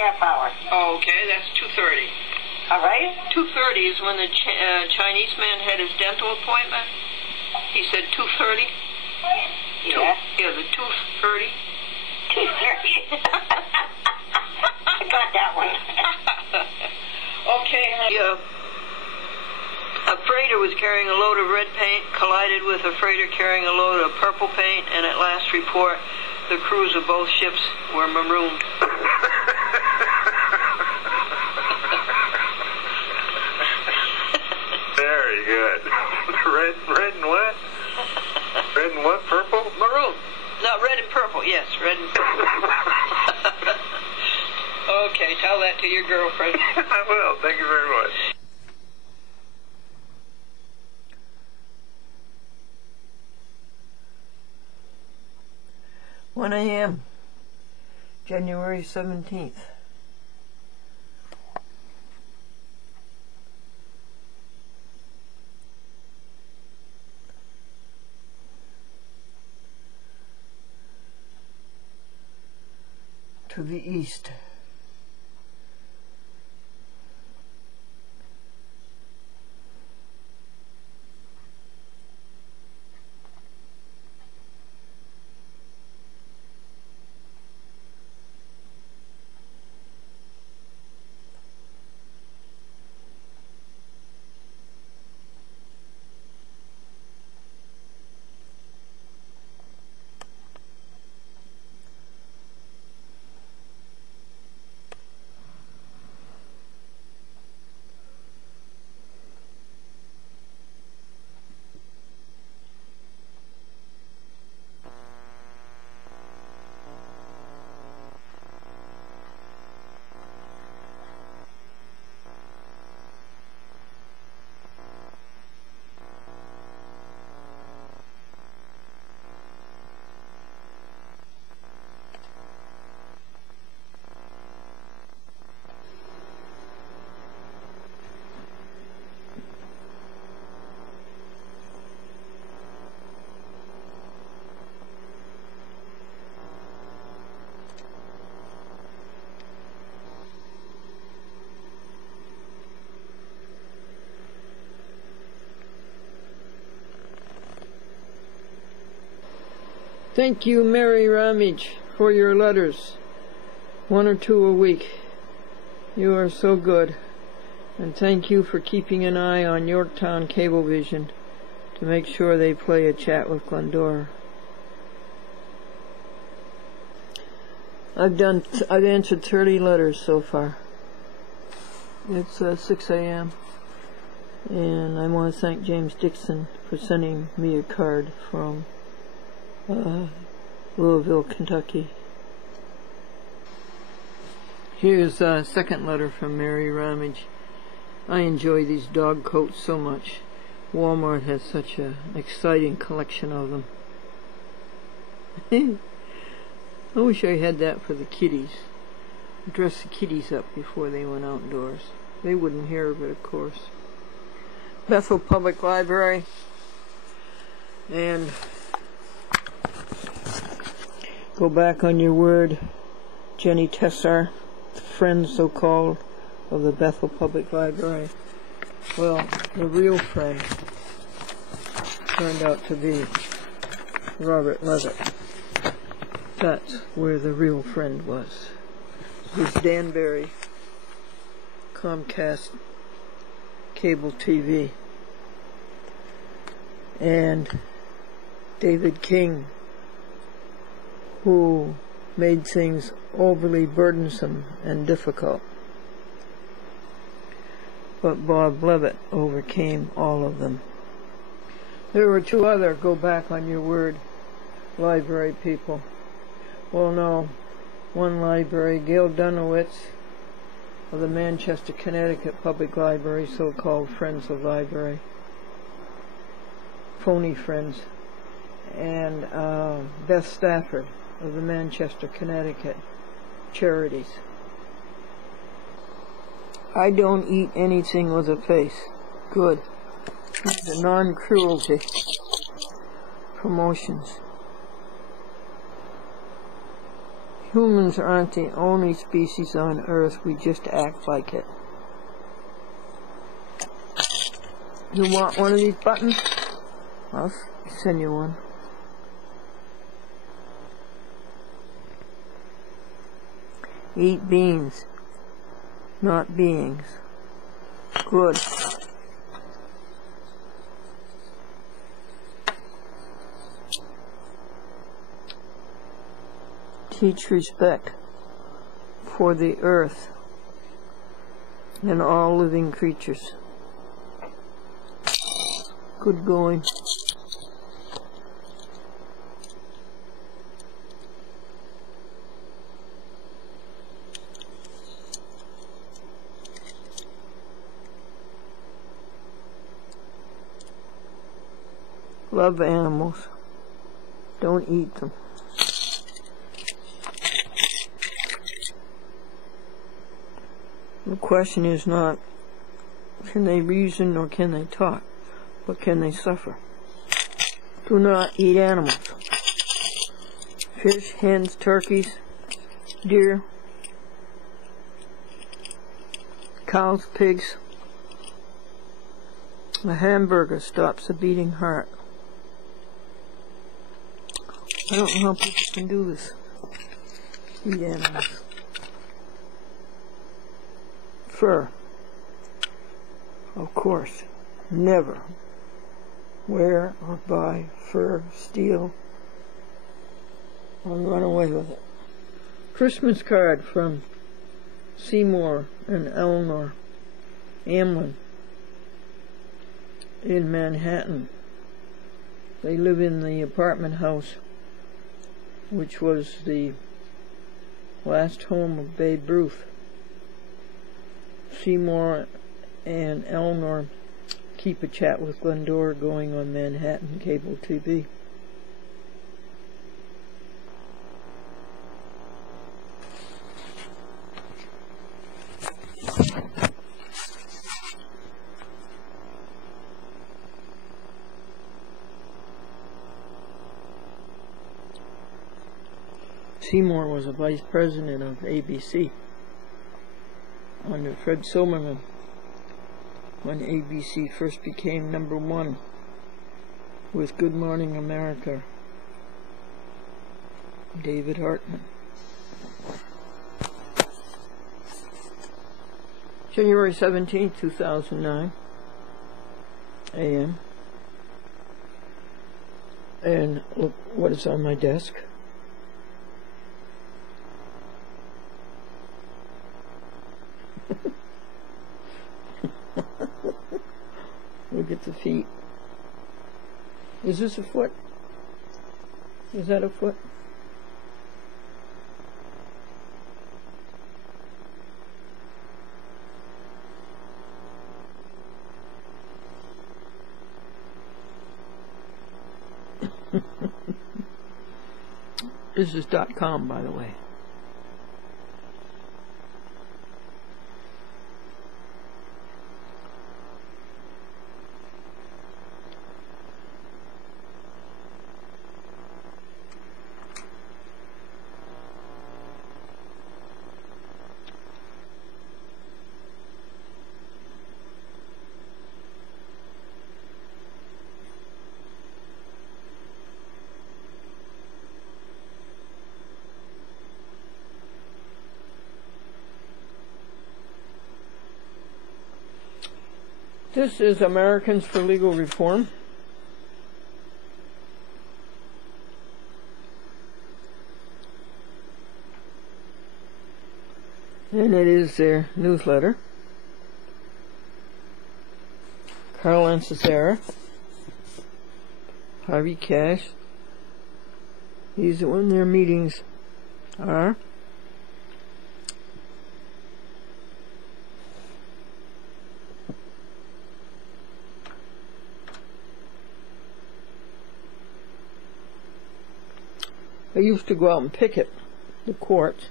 half hour. Oh, okay, that's 2:30. All right? 2:30 is when the Chinese man had his dental appointment. He said 2:30. Yeah. Yeah, the 2:30. 2:30. I got that one. Okay, a freighter was carrying a load of red paint, collided with a freighter carrying a load of purple paint, and at last report, the crews of both ships were marooned. Very good. Red and what? Red and what? Purple? Maroon. No, red and purple. Yes, red and purple. Okay, tell that to your girlfriend. I will. Thank you very much. One a.m., January 17th. To the east. Thank you, Mary Ramage, for your letters. 1 or 2 a week. You are so good. And thank you for keeping an eye on Yorktown Cablevision to make sure they play A Chat with Glendora. I've answered 30 letters so far. It's 6 a.m. and I want to thank James Dixon for sending me a card from Louisville, Kentucky. Here's a second letter from Mary Ramage. I enjoy these dog coats so much. Walmart has such an exciting collection of them. I wish I had that for the kitties. Dress the kitties up before they went outdoors. They wouldn't hear of it, of course. Bethel Public Library. And go back on your word, Jenny Tessar, friend so-called of the Bethel Public Library. Well, the real friend turned out to be Robert Levitt. That's where the real friend was. It was Danbury, Comcast Cable TV, and David King, who made things overly burdensome and difficult. But Bob Levitt overcame all of them. There were 2 other go back on your word library people. Well, no, one library, Gail Dunowitz of the Manchester, Connecticut Public Library, so-called Friends of Library, phony friends, and Beth Stafford of the Manchester, Connecticut Charities. I don't eat anything with a face. Good. These are non-cruelty promotions. Humans aren't the only species on Earth. We just act like it. You want one of these buttons? I'll send you one. Eat beans, not beings. Good. Teach respect for the earth and all living creatures. Good going. Love animals. Don't eat them. The question is not, can they reason or can they talk, but can they suffer? Do not eat animals. Fish, hens, turkeys, deer, cows, pigs. A hamburger stops a beating heart. I don't know how people can do this. Eat animals. Fur. Of course. Never wear or buy fur, steal, or run away with it. Christmas card from Seymour and Eleanor Amlin in Manhattan. They live in the apartment house which was the last home of Babe Ruth. Seymour and Eleanor keep a chat with Glendora going on Manhattan cable TV. Seymour was a vice president of ABC under Fred Silverman when ABC first became #1 with Good Morning America. David Hartman. January 17, 2009 a.m. And look what is on my desk. Look at the feet. Is this a foot? Is that a foot? This is .com, by the way. This is Americans for Legal Reform. And it is their newsletter. Carl Ancesara, Harvey Cash. These are when their meetings are. I used to go out and picket the courts.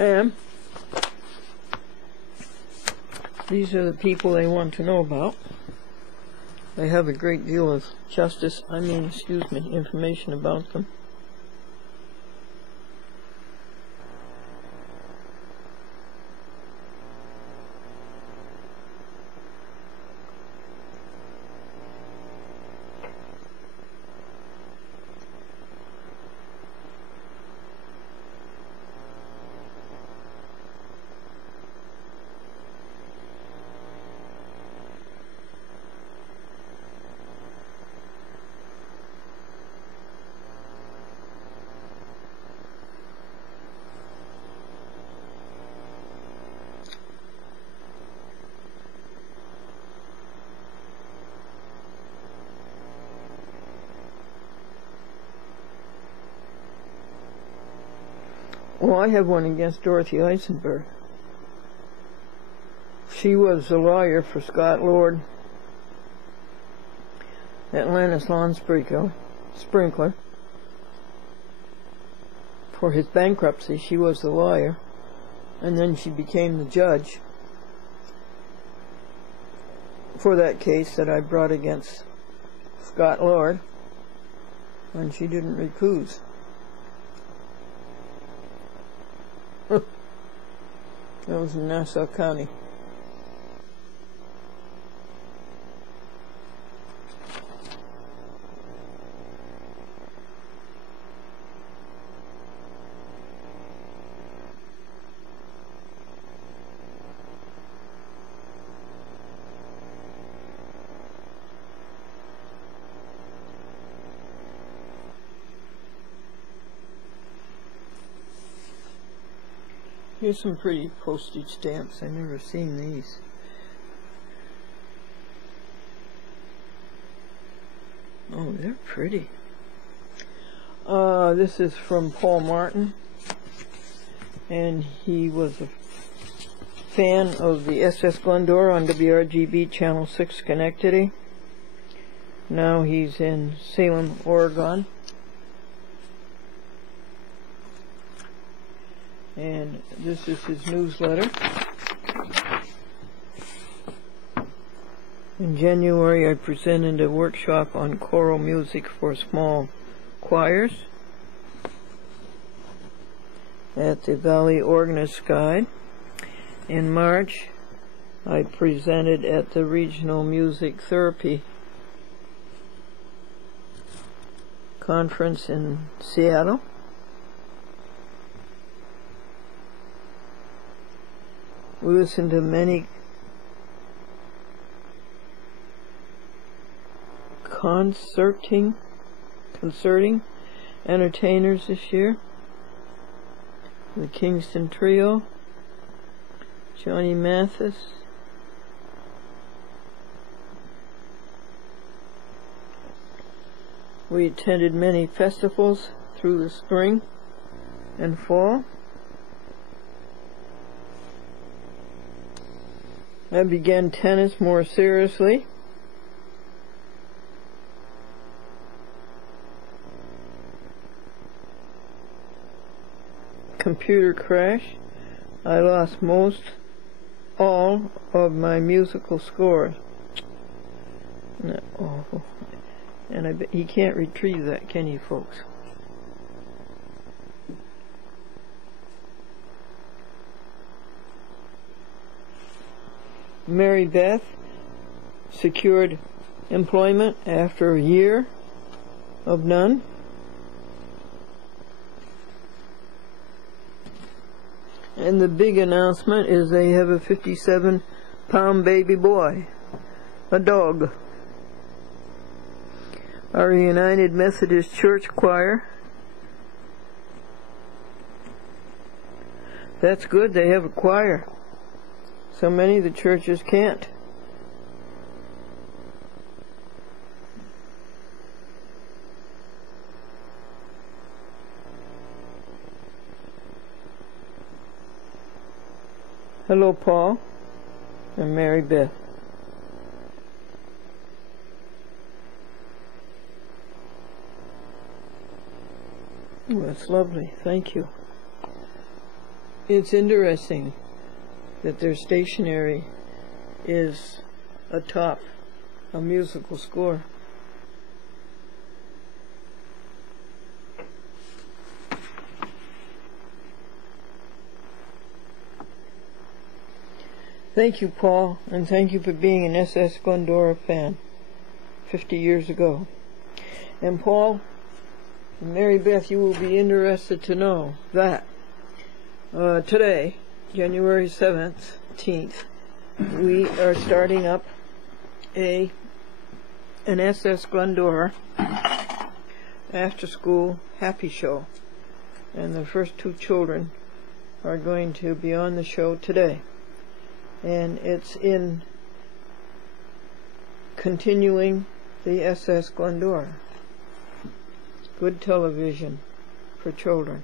And these are the people they want to know about. They have a great deal of information about them. Well, I have one against Dorothy Eisenberg. She was a lawyer for Scott Lord, Atlanta's lawn sprinkler. For his bankruptcy, she was the lawyer, and then she became the judge for that case that I brought against Scott Lord, and she didn't recuse. That was in Nassau County. Here's some pretty postage stamps. I've never seen these. Oh, they're pretty. This is from Paul Martin, and he was a fan of the SS Glendora on WRGB Channel 6 Schenectady. Now he's in Salem, Oregon. And this is his newsletter. In January, I presented a workshop on choral music for small choirs at the Valley Organist Guide. In March, I presented at the Regional Music Therapy Conference in Seattle. We listened to many concerting entertainers this year. The Kingston Trio, Johnny Mathis, we attended many festivals through the spring and fall. I began tennis more seriously. Computer crash. I lost all of my musical scores. Oh, and I bet he can't retrieve that, can you, folks? Mary Beth secured employment after a year of none. And the big announcement is they have a 57-pound baby boy, a dog. Our United Methodist Church choir. That's good, they have a choir. So many of the churches can't. Hello, Paul and Mary Beth. Oh, that's lovely. Thank you. It's interesting that their stationery is atop a musical score. Thank you, Paul, and thank you for being an SS Glendora fan 50 years ago. And Paul, and Mary Beth, you will be interested to know that today, January 17th, we are starting up an SS Glendora after-school happy show. And the first two children are going to be on the show today. And it's in continuing the SS Glendora. Good television for children.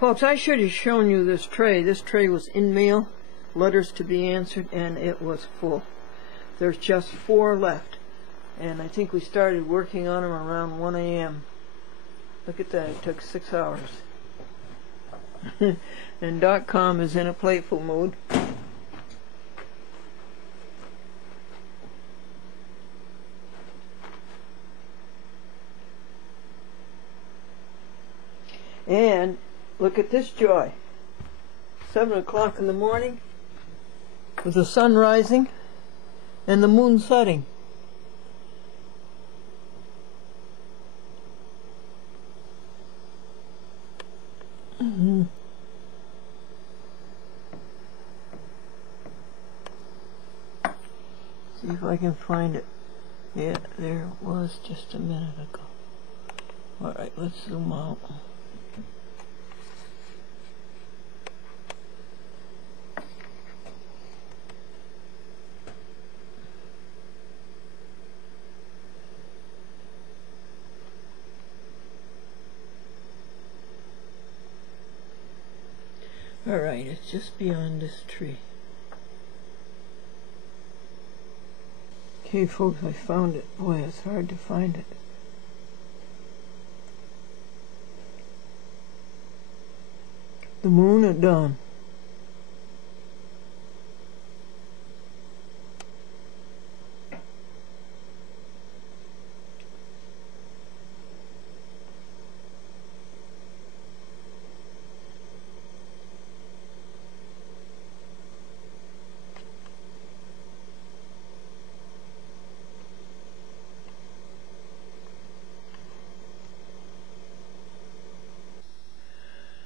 Folks, I should have shown you this tray. This tray was in mail, letters to be answered, and it was full. There's just 4 left. And I think we started working on them around 1 a.m. Look at that, it took 6 hours. And .com is in a playful mood. And look at this joy. 7 o'clock in the morning with the sun rising and the moon setting. See if I can find it. Yeah, there it was just a minute ago. Alright, let's zoom out. Alright, it's just beyond this tree. Okay, folks, I found it. Boy, it's hard to find it. The moon at dawn.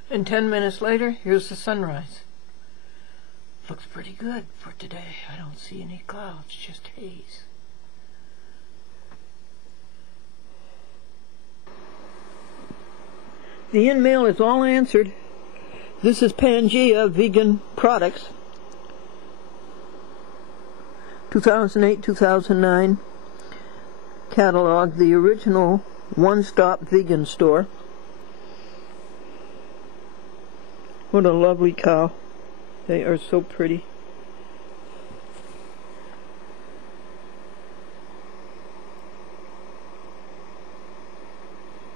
And 10 minutes later, here's the sunrise. Looks pretty good for today. I don't see any clouds, just haze. The in-mail is all answered. This is Pangea Vegan Products. 2008-2009 catalog, the original one-stop vegan store. What a lovely cow. They are so pretty.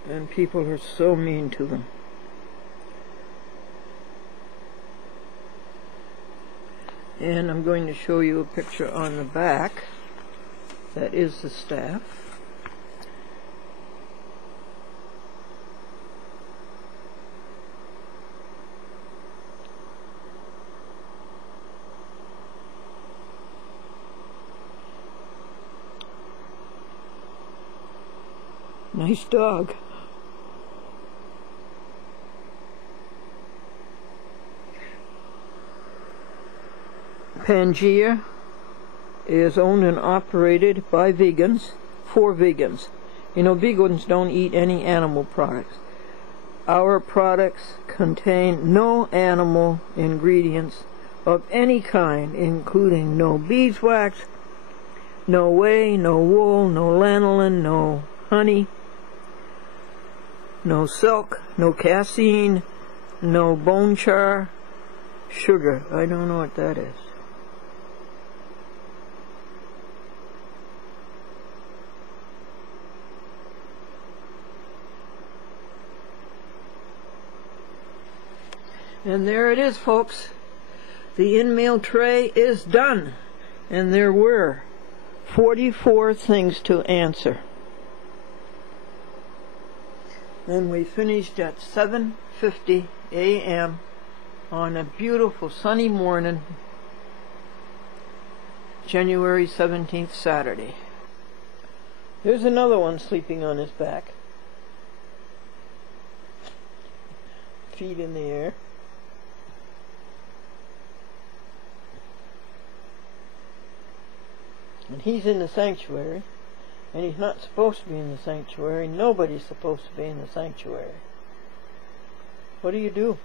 And people are so mean to them. And I'm going to show you a picture on the back. That is the staff. Nice dog. Pangea is owned and operated by vegans, for vegans. You know, vegans don't eat any animal products. Our products contain no animal ingredients of any kind, including no beeswax, no whey, no wool, no lanolin, no honey, no silk, no casein, no bone char, sugar. I don't know what that is. And there it is, folks. The in-mail tray is done. And there were 44 things to answer. And we finished at 7:50 a.m. on a beautiful sunny morning, January 17th, Saturday. There's another one sleeping on his back. Feet in the air. And he's in the sanctuary, and he's not supposed to be in the sanctuary. Nobody's supposed to be in the sanctuary. What do you do?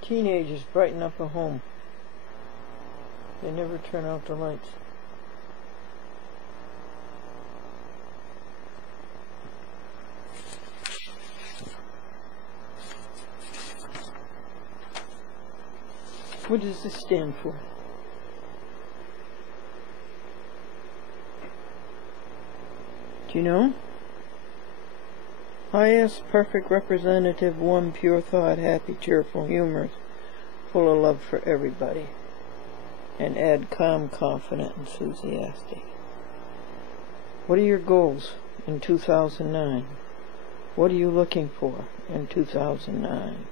Teenagers brighten up a home. They never turn out the lights. What does this stand for? Do you know? Highest, perfect representative, one pure thought, happy, cheerful, humorous, full of love for everybody. And add calm, confident, enthusiastic. What are your goals in 2009? What are you looking for in 2009?